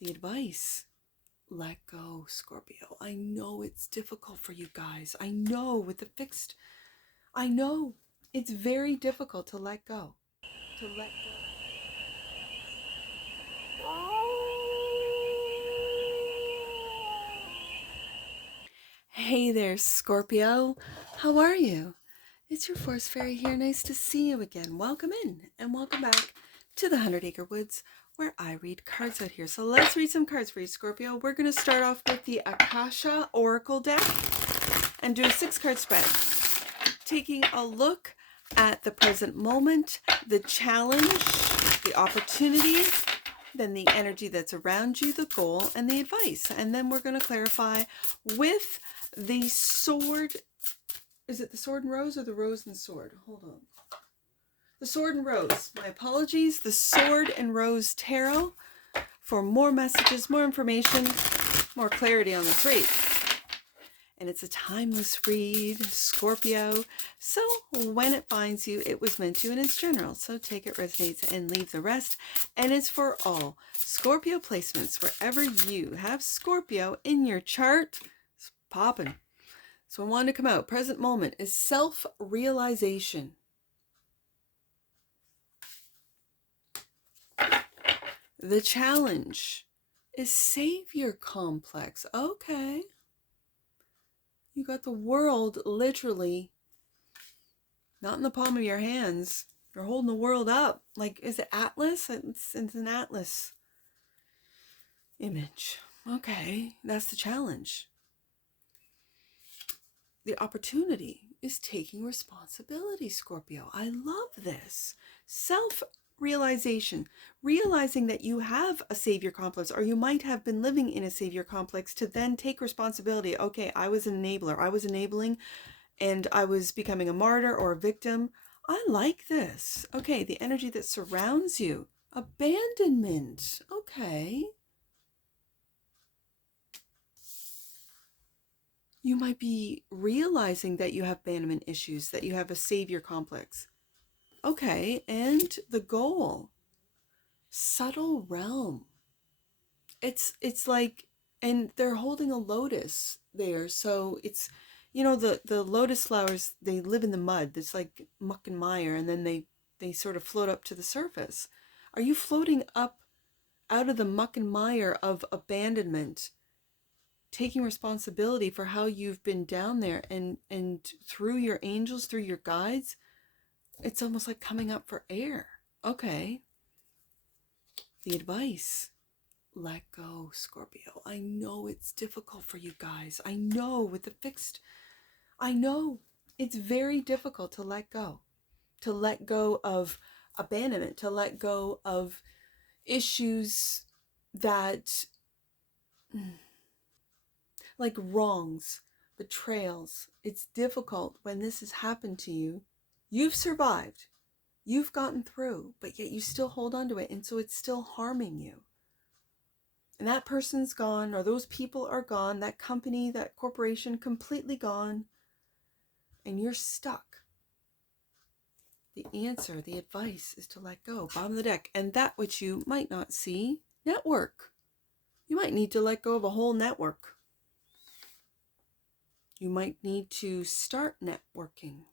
The advice: let go, Scorpio. I know it's difficult for you guys. I know with the fixed, I know it's very difficult to let go. To let go. Hey there, Scorpio. How are you? It's your Force Fairy here. Nice to see you again. Welcome in and welcome back to the 100 Acre Woods, where I read cards out here. So let's read some cards for you, Scorpio. We're going to start off with the AKASHA Oracle deck and do a 6-card spread, taking a look at the present moment, the challenge, the opportunity, then the energy that's around you, the goal, and the advice. And then we're going to clarify with the sword. Is it the sword and rose or the rose and sword? Hold on. The sword and rose. My apologies. The sword and rose tarot for more messages, more information, more clarity on this read. And it's a timeless read, Scorpio. So when it finds you, it was meant to, and it's general. So take it, resonates, and leave the rest. And it's for all Scorpio placements, wherever you have Scorpio in your chart. It's popping. So I wanted to come out. Present moment is self-realization. The challenge is savior complex. Okay. You got the world literally not in the palm of your hands. You're holding the world up. Like, is it Atlas? It's an Atlas image. Okay, that's the challenge. The opportunity is taking responsibility, Scorpio. I love this. Self-realization. Realizing that you have a savior complex, or you might have been living in a savior complex, to then take responsibility. Okay, I was an enabler. I was enabling, and I was becoming a martyr or a victim. I like this. Okay, the energy that surrounds you. Abandonment. Okay. You might be realizing that you have abandonment issues, that you have a savior complex. Okay, and the goal. Subtle realm. It's like, and they're holding a lotus there, so it's, you know, the lotus flowers, they live in the mud. It's like muck and mire, and then they sort of float up to the surface. Are you floating up out of the muck and mire of abandonment, taking responsibility for how you've been down there, and through your angels, through your guides, it's almost like coming up for air? Okay. The advice: let go, Scorpio. I know it's difficult for you guys. I know with the fixed, I know it's very difficult to let go of abandonment, to let go of issues that, like wrongs, betrayals. It's difficult when this has happened to you. You've survived. You've gotten through, but yet you still hold on to it. And so it's still harming you. And that person's gone, or those people are gone, that company, that corporation, completely gone, and you're stuck. The answer, the advice, is to let go. Bottom of the deck. And that which you might not see, network. You might need to let go of a whole network. You might need to start networking.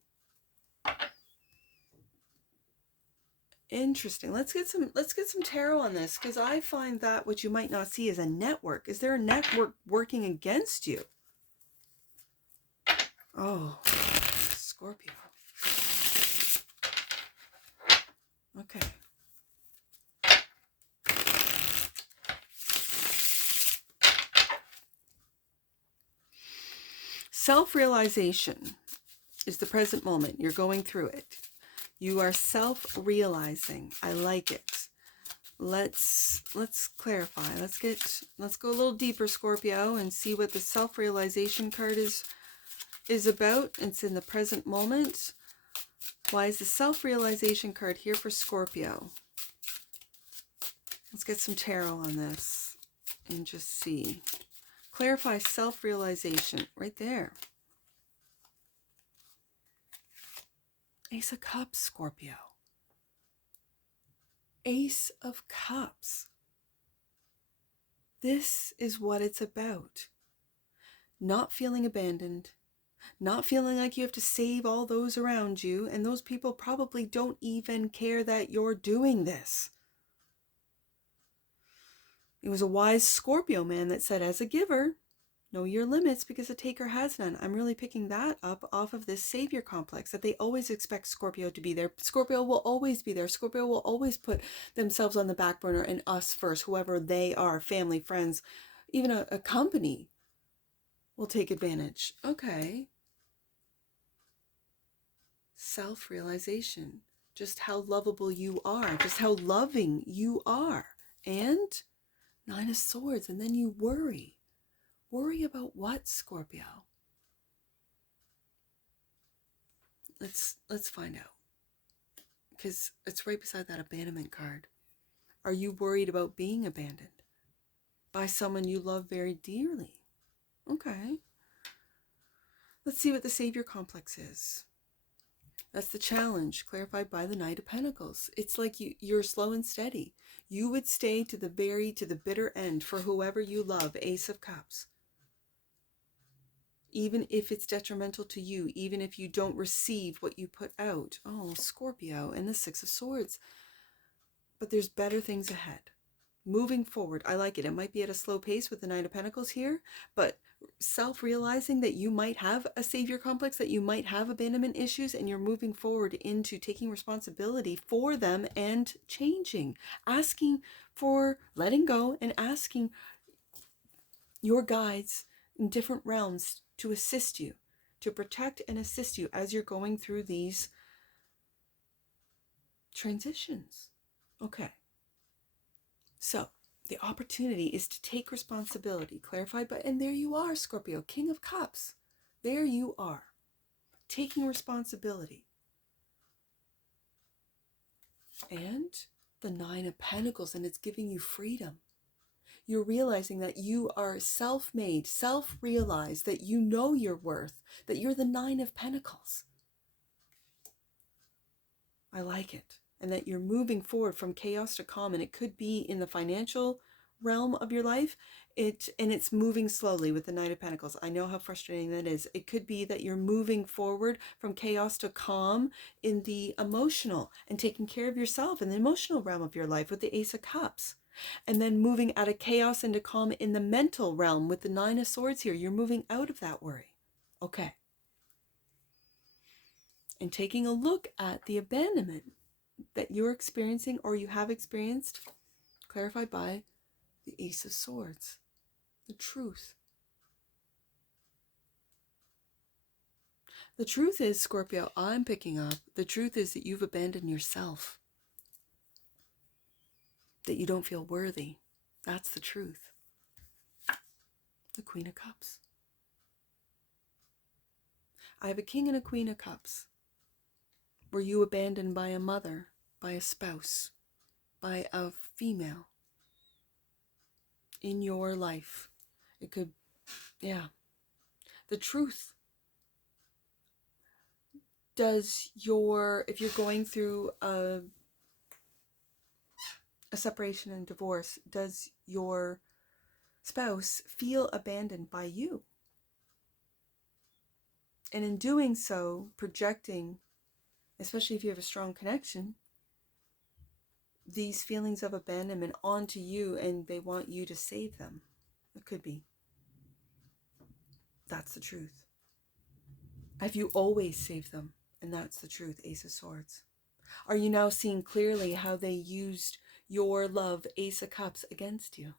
Interesting. Let's get some tarot on this, because I find that which you might not see is a network. Is there a network working against you? Oh, Scorpio. Okay. Self-realization is the present moment. You're going through it. You are self-realizing. I like it. Let's clarify. Let's go a little deeper, Scorpio, and see what the self-realization card is about. It's in the present moment. Why is the self-realization card here for Scorpio? Let's get some tarot on this and just see. Clarify self-realization right there. Ace of Cups, Scorpio. Ace of Cups. This is what it's about. Not feeling abandoned, not feeling like you have to save all those around you, and those people probably don't even care that you're doing this. It was a wise Scorpio man that said, as a giver, know your limits because a taker has none. I'm really picking that up off of this savior complex, that they always expect Scorpio to be there. Scorpio will always be there. Scorpio will always put themselves on the back burner and us first, whoever they are, family, friends, even a company will take advantage. Okay. Self-realization. Just how lovable you are. Just how loving you are. And 9 of Swords. And then you worry. Worry about what, Scorpio? Let's find out. Because it's right beside that abandonment card. Are you worried about being abandoned by someone you love very dearly? Okay. Let's see what the savior complex is. That's the challenge, clarified by the Knight of Pentacles. It's like you're slow and steady. You would stay to the bitter end for whoever you love, Ace of Cups. Even if it's detrimental to you, even if you don't receive what you put out. Oh, Scorpio, and the 6 of Swords. But there's better things ahead. Moving forward, I like it. It might be at a slow pace with the 9 of Pentacles here, but self-realizing that you might have a savior complex, that you might have abandonment issues, and you're moving forward into taking responsibility for them and changing, asking for letting go and asking your guides in different realms to assist you, to protect and assist you as you're going through these transitions. Okay. So the opportunity is to take responsibility, clarified by, and there you are, Scorpio, King of Cups. There you are, taking responsibility. And the 9 of Pentacles, and it's giving you freedom. You're realizing that you are self-made, self-realized, that you know your worth, that you're the 9 of Pentacles. I like it. And that you're moving forward from chaos to calm, and it could be in the financial realm of your life, and it's moving slowly with the 9 of Pentacles. I know how frustrating that is. It could be that you're moving forward from chaos to calm in the emotional and taking care of yourself in the emotional realm of your life with the Ace of Cups, and then moving out of chaos into calm in the mental realm with the 9 of Swords here. You're moving out of that worry. Okay. And taking a look at the abandonment that you're experiencing or you have experienced, clarified by the Ace of Swords. The truth. The truth is, Scorpio, I'm picking up, the truth is that you've abandoned yourself. That you don't feel worthy. That's the truth. The Queen of Cups. I have a King and a Queen of Cups. Were you abandoned by a mother, by a spouse, by a female in your life? It could, yeah. The truth. If you're going through a separation and divorce, does your spouse feel abandoned by you? And in doing so, projecting, especially if you have a strong connection, these feelings of abandonment onto you, and they want you to save them. It could be. That's the truth. Have you always saved them? And that's the truth, Ace of Swords. Are you now seeing clearly how they used your love, Ace of Cups, against you?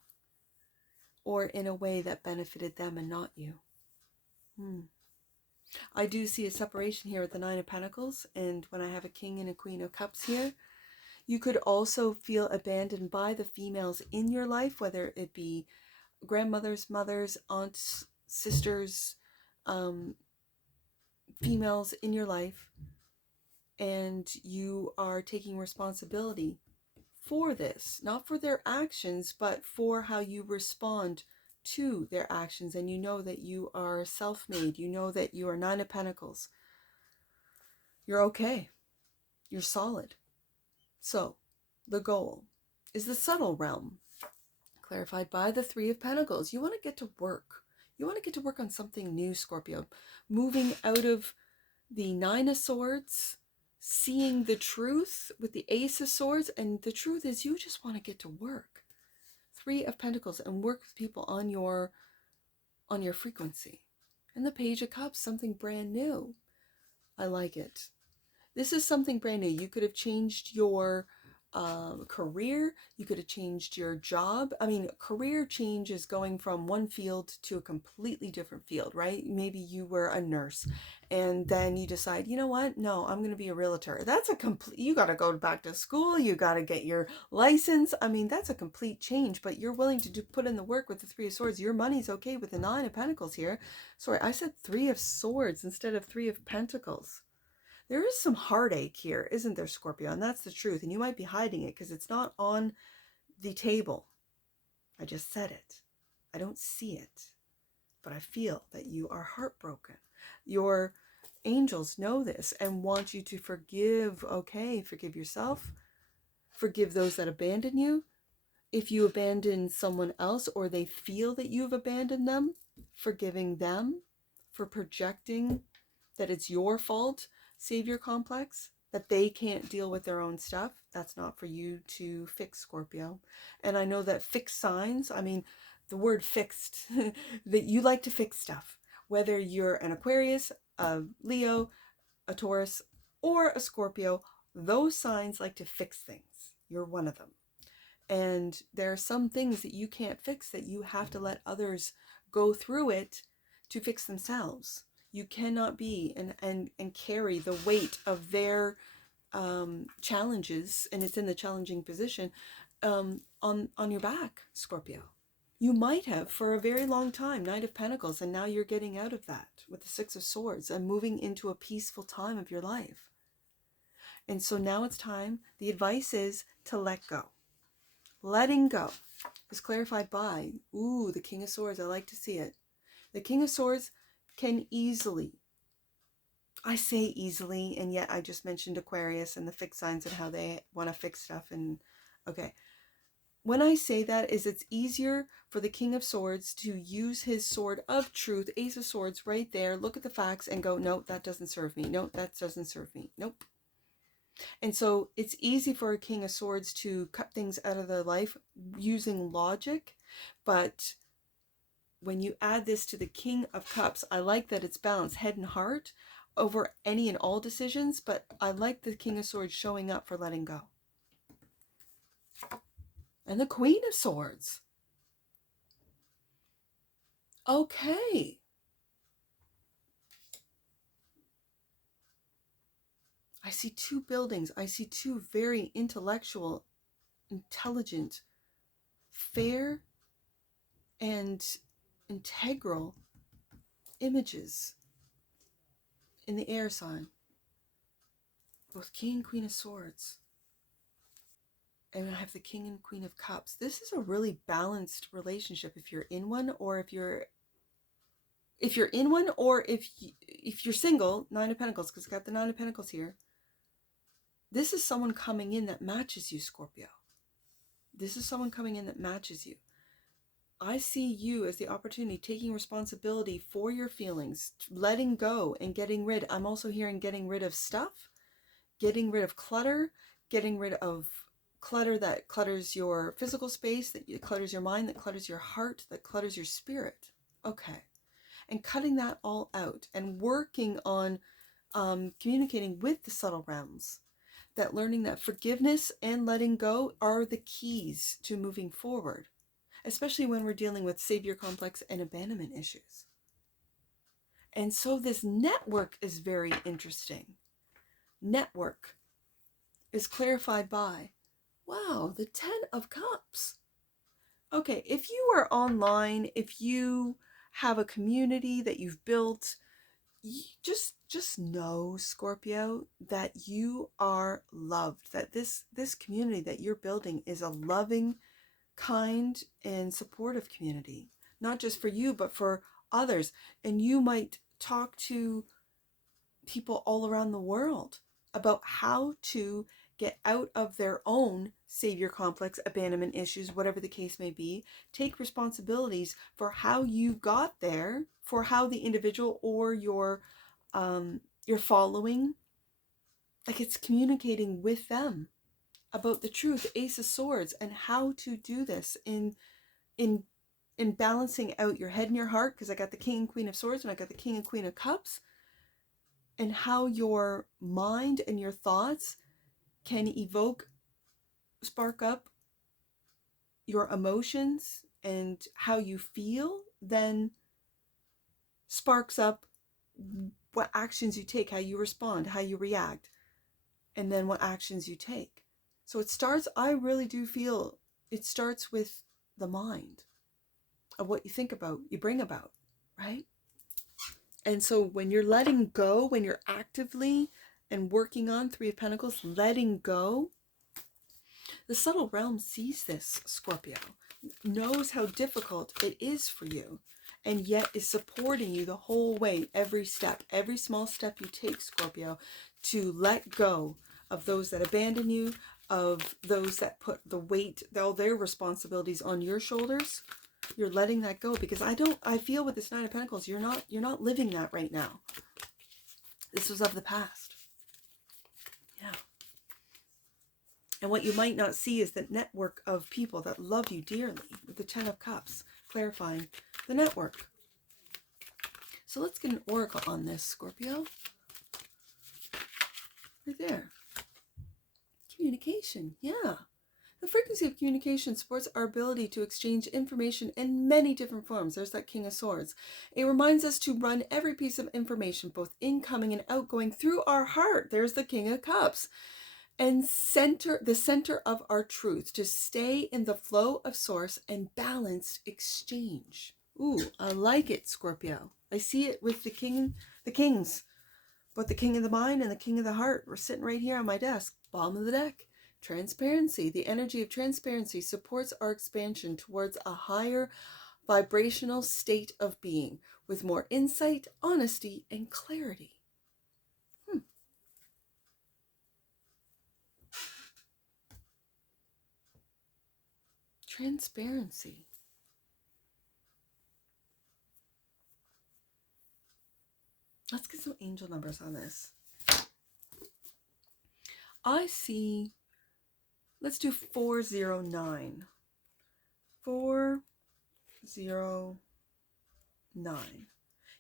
Or in a way that benefited them and not you? I do see a separation here with the 9 of Pentacles, and when I have a King and a Queen of Cups here, you could also feel abandoned by the females in your life, whether it be grandmothers, mothers, aunts, sisters, females in your life, and you are taking responsibility for this, not for their actions, but for how you respond to their actions. And you know that you are self-made. You know that you are 9 of Pentacles. You're okay. You're solid. So the goal is the subtle realm, clarified by the Three of Pentacles. You want to get to work. You want to get to work on something new, Scorpio. Moving out of the Nine of Swords, seeing the truth with the Ace of Swords, and the truth is you just want to get to work. Three of Pentacles, and work with people on your frequency. And the Page of Cups, something brand new. I like it. This is something brand new. You could have changed your career. You could have changed your job. I mean, career change is going from one field to a completely different field, right? Maybe you were a nurse and then you decide, you know what? No, I'm going to be a realtor. That's a complete, you got to go back to school. You got to get your license. I mean, that's a complete change, but you're willing to put in the work with the Three of Swords. Your money's okay with the Nine of Pentacles here. Sorry, I said Three of Swords instead of Three of Pentacles. There is some heartache here, isn't there, Scorpio? And that's the truth. And you might be hiding it because it's not on the table. I just said it. I don't see it. But I feel that you are heartbroken. Your angels know this and want you to forgive. Okay, forgive yourself. Forgive those that abandon you. If you abandon someone else or they feel that you've abandoned them, forgiving them for projecting that it's your fault. Savior complex, that they can't deal with their own stuff. That's not for you to fix, Scorpio. And I know that fixed signs, I mean, the word fixed, that you like to fix stuff. Whether you're an Aquarius, a Leo, a Taurus, or a Scorpio, those signs like to fix things. You're one of them. And there are some things that you can't fix that you have to let others go through it to fix themselves. You cannot be and carry the weight of their challenges, and it's in the challenging position, on your back, Scorpio. You might have for a very long time, Knight of Pentacles, and now you're getting out of that with the Six of Swords and moving into a peaceful time of your life. And so now it's time, the advice is to let go. Letting go is clarified by, the King of Swords. I like to see it. The King of Swords can easily, I say easily, and yet I just mentioned Aquarius and the fixed signs and how they want to fix stuff. And okay, when I say that is it's easier for the King of Swords to use his sword of truth, Ace of Swords right there, look at the facts and go, nope, that doesn't serve me. Nope, that doesn't serve me. Nope. And so it's easy for a King of Swords to cut things out of their life using logic, but when you add this to the King of Cups, I like that it's balanced head and heart over any and all decisions, but I like the King of Swords showing up for letting go. And the Queen of Swords. Okay. I see two buildings. I see two very intellectual, intelligent, fair, and integral images in the air sign. Both King and Queen of Swords. And I have the King and Queen of Cups. This is a really balanced relationship if you're in one, or if you're in one, or if you're single, Nine of Pentacles, because it's got the Nine of Pentacles here. This is someone coming in that matches you, Scorpio. This is someone coming in that matches you. I see you as the opportunity, taking responsibility for your feelings, letting go and getting rid. I'm also hearing getting rid of stuff, getting rid of clutter, getting rid of clutter that clutters your physical space, that clutters your mind, that clutters your heart, that clutters your spirit. Okay. And cutting that all out and working on communicating with the subtle realms. That learning that forgiveness and letting go are the keys to moving forward, especially when we're dealing with savior complex and abandonment issues. And so this network is very interesting. Network is clarified by, wow, the Ten of Cups. Okay, if you are online, if you have a community that you've built, just know, Scorpio, that you are loved, that this community that you're building is a loving, kind, and supportive community, not just for you, but for others. And you might talk to people all around the world about how to get out of their own savior complex, abandonment issues, whatever the case may be. Take responsibilities for how you got there, for how the individual or your following, like, it's communicating with them about the truth, Ace of Swords, and how to do this in balancing out your head and your heart, because I got the King and Queen of Swords and I got the King and Queen of Cups, and how your mind and your thoughts can spark up your emotions, and how you feel then sparks up what actions you take, how you respond, how you react, and then what actions you take. So it starts, I really do feel it starts with the mind of what you think about, you bring about, right? And so when you're letting go, when you're actively and working on Three of Pentacles, letting go, the subtle realm sees this, Scorpio, knows how difficult it is for you, and yet is supporting you the whole way, every step, every small step you take, Scorpio, to let go of those that abandon you, of those that put the weight, all their responsibilities on your shoulders. You're letting that go, because I feel with this Nine of Pentacles, you're not living that right now. This was of the past. Yeah. And what you might not see is the network of people that love you dearly, with the Ten of Cups, clarifying the network. So let's get an oracle on this, Scorpio. Right there. Communication, yeah. The frequency of communication supports our ability to exchange information in many different forms. There's that King of Swords. It reminds us to run every piece of information, both incoming and outgoing, through our heart. There's the King of Cups. And the center of our truth, to stay in the flow of source and balanced exchange. Ooh, I like it, Scorpio. I see it with the kings, but the King of the Mind and the King of the Heart were sitting right here on my desk, bottom of the deck. Transparency. The energy of transparency supports our expansion towards a higher vibrational state of being, with more insight, honesty, and clarity. Transparency. Let's get some angel numbers on this. I see, let's do 409. 409.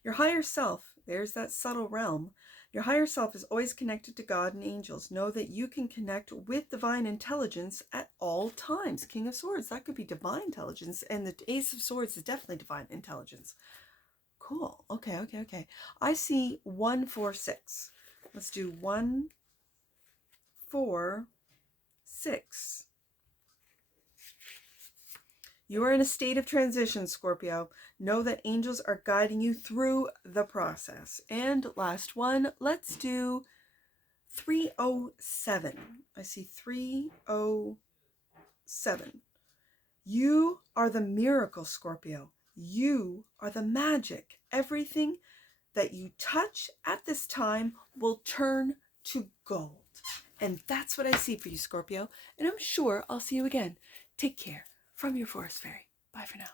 Your higher self, there's that subtle realm. Your higher self is always connected to God and angels. Know that you can connect with divine intelligence at all times. King of Swords, that could be divine intelligence. And the Ace of Swords is definitely divine intelligence. Cool. Okay. I see 146. Let's do 146. You are in a state of transition, Scorpio. Know that angels are guiding you through the process. And last one, let's do 307. I see 307. You are the miracle, Scorpio. You are the magic. Everything that you touch at this time will turn to gold. And that's what I see for you, Scorpio. And I'm sure I'll see you again. Take care. From your Forest Fairy. Bye for now.